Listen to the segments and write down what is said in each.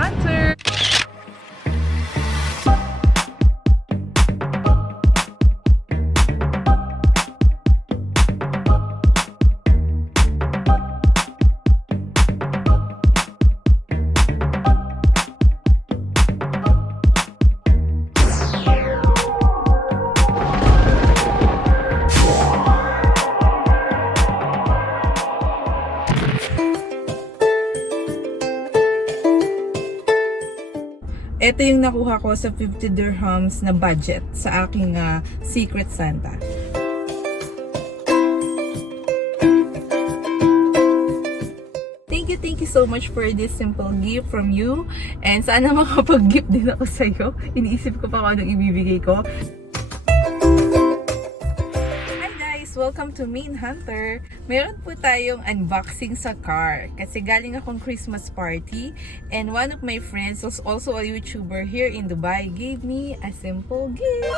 Hunter! Ito yung nakuha ko sa 50 dirhams na budget sa aking Secret Santa. Thank you so much for this simple gift from you. And sana makapag-gift din ako sa'yo. Iniisip ko pa kung anong ibibigay ko. Welcome to Main Hunter. Meron po tayong unboxing sa car kasi galing akong Christmas party and one of my friends who's also a YouTuber here in Dubai gave me a simple gift.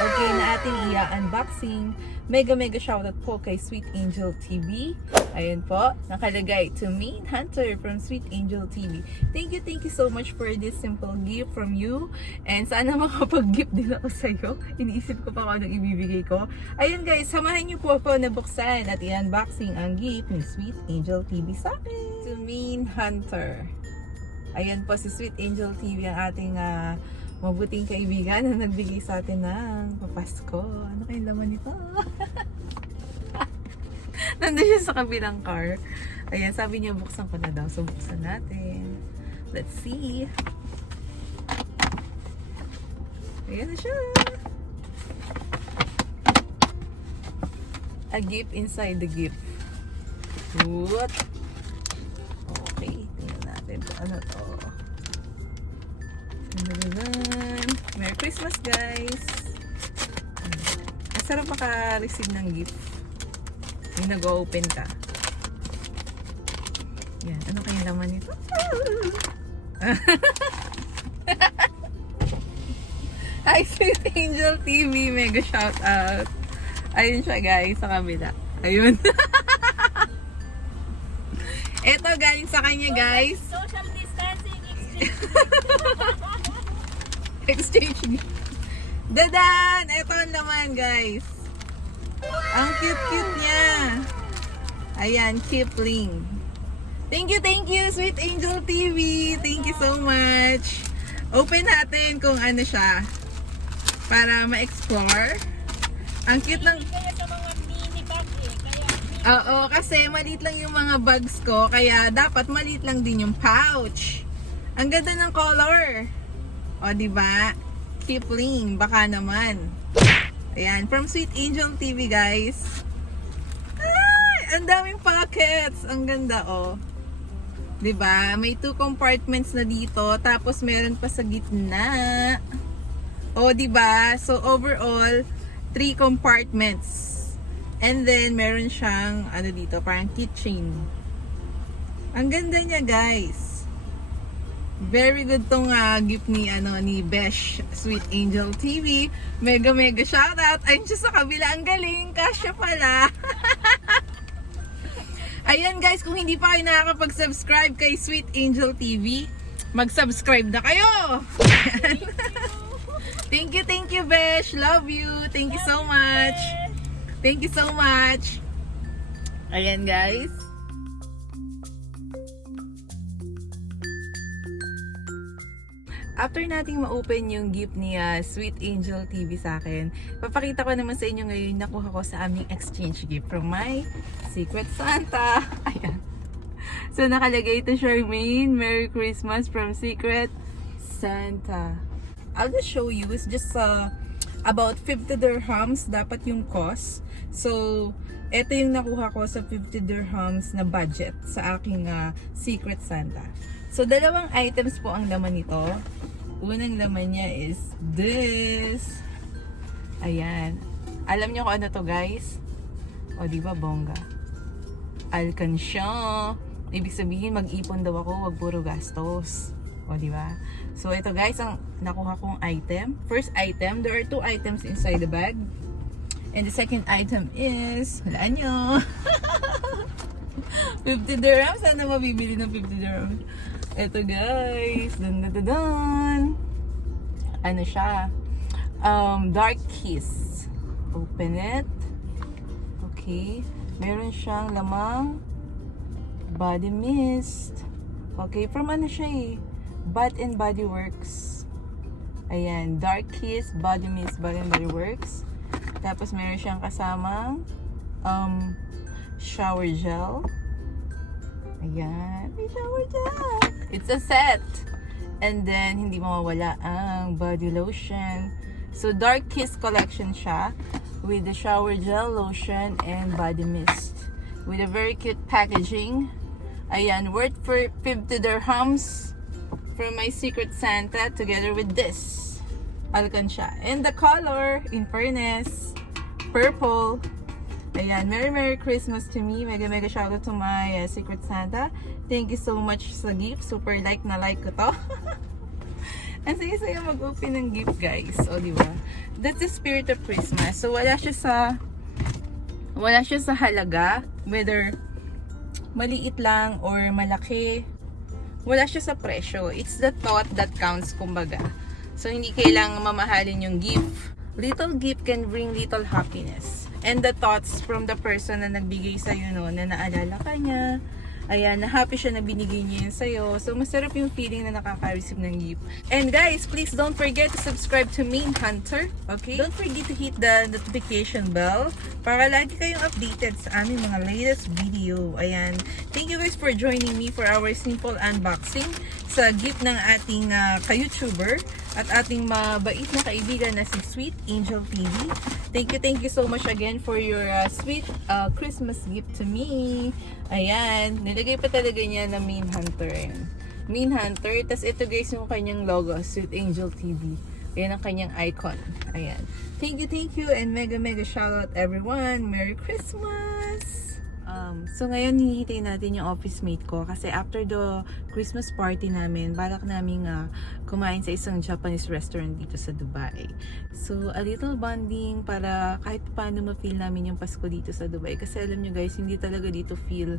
Okay, na ating i-unboxing. Mega shoutout po kay Sweet Angel TV. Ayun po, nakalagay to Main Hunter from Sweet Angel TV. Thank you so much for this simple gift from you. And sana makapag-gift din ako sa'yo. Iniisip ko pa kung anong ibibigay ko. Ayun guys, samahan niyo po ako na buksan at i-unboxing ang gift ni Sweet Angel TV sa akin. To Main Hunter. Ayan po si Sweet Angel TV ang ating mabuting kaibigan na nagbigay sa atin ng papasko. Ano kayong laman nito? Nandun siya sa kabilang car. Ayan, sabi niya buksan ko na daw. So, buksan natin. Let's see. Ayan na siya. A gift inside the gift. What? Okay, tingnan natin po. Ano to? Merry Christmas, guys! Ang sarap maka-receive ng gift. Yung nag-open ka. Yan. Ano kayong laman nito? Hi, Sweet Angel TV! Mega shout out! Ayun siya, guys, sa kabila. Ayun. Ito, galing sa kanya, guys. Social distancing Exchange. Dadan! Ito ang laman, guys. Ang cute niya. Ayan, Kipling. Thank you, Sweet Angel TV. Thank you so much. Open natin kung ano siya. Para ma-explore. Ang cute ng... Kaya sa mga mini bag kaya... Oo, kasi maliit lang yung mga bags ko. Kaya dapat maliit lang din yung pouch. Ang ganda ng color. O, diba? Kipling. Baka naman. Ayan, from Sweet Angel TV, guys. Ay, ang daming pockets. Ang ganda, oh. 'Di ba? May 2 compartments na dito, tapos meron pa sa gitna. Oh, 'di ba? So overall, 3 compartments. And then meron siyang ano dito, parang keychain. Ang ganda niya, guys. Very good tong gift ni Besh Sweet Angel TV. Mega shoutout. Ayun siya sa kabila, ang galing. Kasya pala. Ayan guys, kung hindi pa kayo nakakapag-subscribe kay Sweet Angel TV, mag-subscribe na kayo. Thank you Besh. Love you. Thank you so much. Thank you so much. Ayan guys. After nating ma-open yung gift ni Sweet Angel TV sa akin, papakita ko naman sa inyo ngayon nakuha ko sa aming exchange gift from my Secret Santa. Ayan. So, nakalagay ito, Charmaine. Merry Christmas from Secret Santa. I'll just show you. It's just about 50 dirhams dapat yung cost. So, ito yung nakuha ko sa 50 dirhams na budget sa aking Secret Santa. So, 2 items po ang laman nito. Unang laman niya is this. Ayan. Alam niyo kung ano to, guys? O, di ba, bongga? Alkansya. Ibig sabihin, mag-ipon daw ako, wag puro gastos. O, di ba? So, ito, guys, ang nakuha kong item. First item, there are 2 items inside the bag. And the second item is, wala nyo. 50 dirhams. Sana mabibili ng 50 dirhams. Ito guys. Dun, dun, dun, dun. Ano siya? Dark Kiss. Open it. Okay. Meron siyang lamang body mist. Okay. From ano siya eh? Bath and Body Works. Ayan. Dark Kiss Body Mist, Bath and Body Works. Tapos meron siyang kasamang shower gel. Ayan. May shower gel. It's a set. And then, hindi mawawala ang body lotion. So, Dark Kiss collection siya with the shower gel, lotion, and body mist. With a very cute packaging. Ayan, worth for 50 dirhams from my Secret Santa together with this. Alkan siya. And the color, in fairness, purple. Ayan, Merry Christmas to me. Mega shoutout to my Secret Santa. Thank you so much sa gift. Super like ko to. Ang saya-saya mag-open ng gift, guys. O, di ba? That's the spirit of Christmas. So, wala siya sa halaga. Whether maliit lang or malaki. Wala siya sa presyo. It's the thought that counts, kumbaga. So, hindi kailangang mamahalin yung gift. Little gift can bring little happiness. And the thoughts from the person na nagbigay sa'yo noon, na naalala ka niya. Ayan, na happy siya na binigay niya yun sa'yo. So, masarap yung feeling na nakaka-receive ng gift. And guys, please don't forget to subscribe to Main Hunter. Okay? Don't forget to hit the notification bell para lagi kayong updated sa aming mga latest video. Ayan. Thank you guys for joining me for our simple unboxing sa gift ng ating ka-YouTuber at ating mabait na kaibigan na si Sweet Angel TV. Thank you so much again for your sweet Christmas gift to me. Ayan, nilagay pa talaga niya na Main Hunter. Ayan. Main Hunter, tas ito guys yung kanyang logo, Sweet Angel TV. Ayan ang kanyang icon. Ayan. Thank you, and mega shoutout everyone. Merry Christmas! So ngayon hihintay natin yung office mate ko kasi after the Christmas party namin, balak namin kumain sa isang Japanese restaurant dito sa Dubai. So a little bonding para kahit paano ma-feel namin yung Pasko dito sa Dubai kasi alam nyo guys, hindi talaga dito feel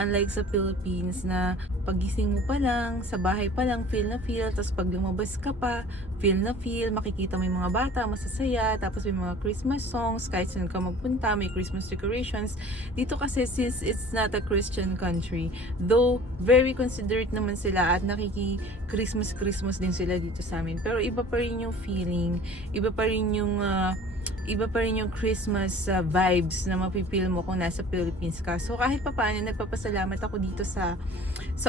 unlike sa Philippines na pagising mo pa lang, sa bahay pa lang feel na feel, tapos pag lumabas ka pa feel na feel, makikita mo yung mga bata masasaya, tapos may mga Christmas songs kahit saan ka magpunta, may Christmas decorations. Dito kasi since it's not a Christian country, though very considerate naman sila at nakiki-Christmas din sila dito sa amin, pero iba pa rin yung feeling, iba pa rin yung Christmas vibes na mapipil mo kung nasa Philippines ka. So kahit pa paano, nagpapasalamat ako dito sa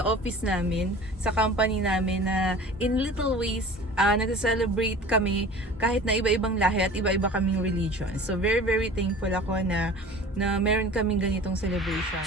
office namin, sa company namin na in little ways nag-celebrate kami kahit na iba-ibang lahi at iba-iba kaming religion. So very thankful ako na meron kaming ganitong celebration.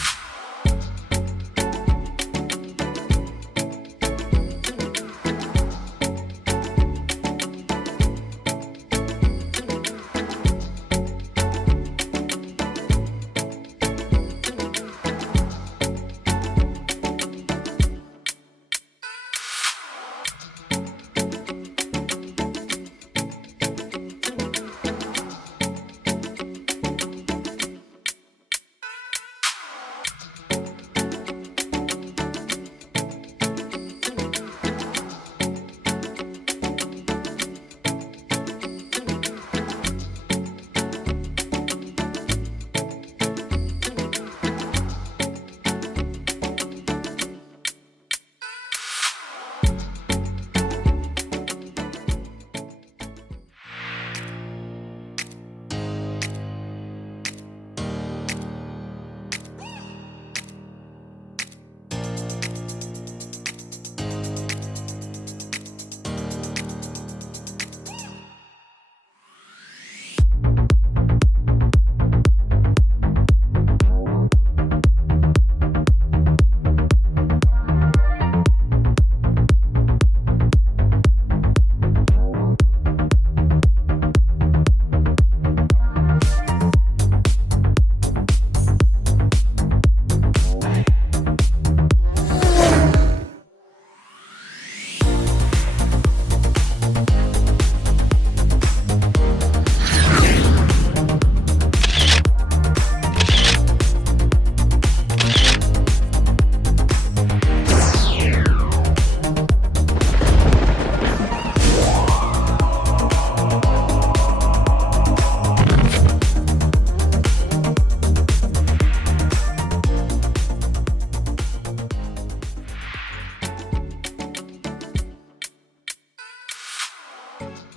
ano,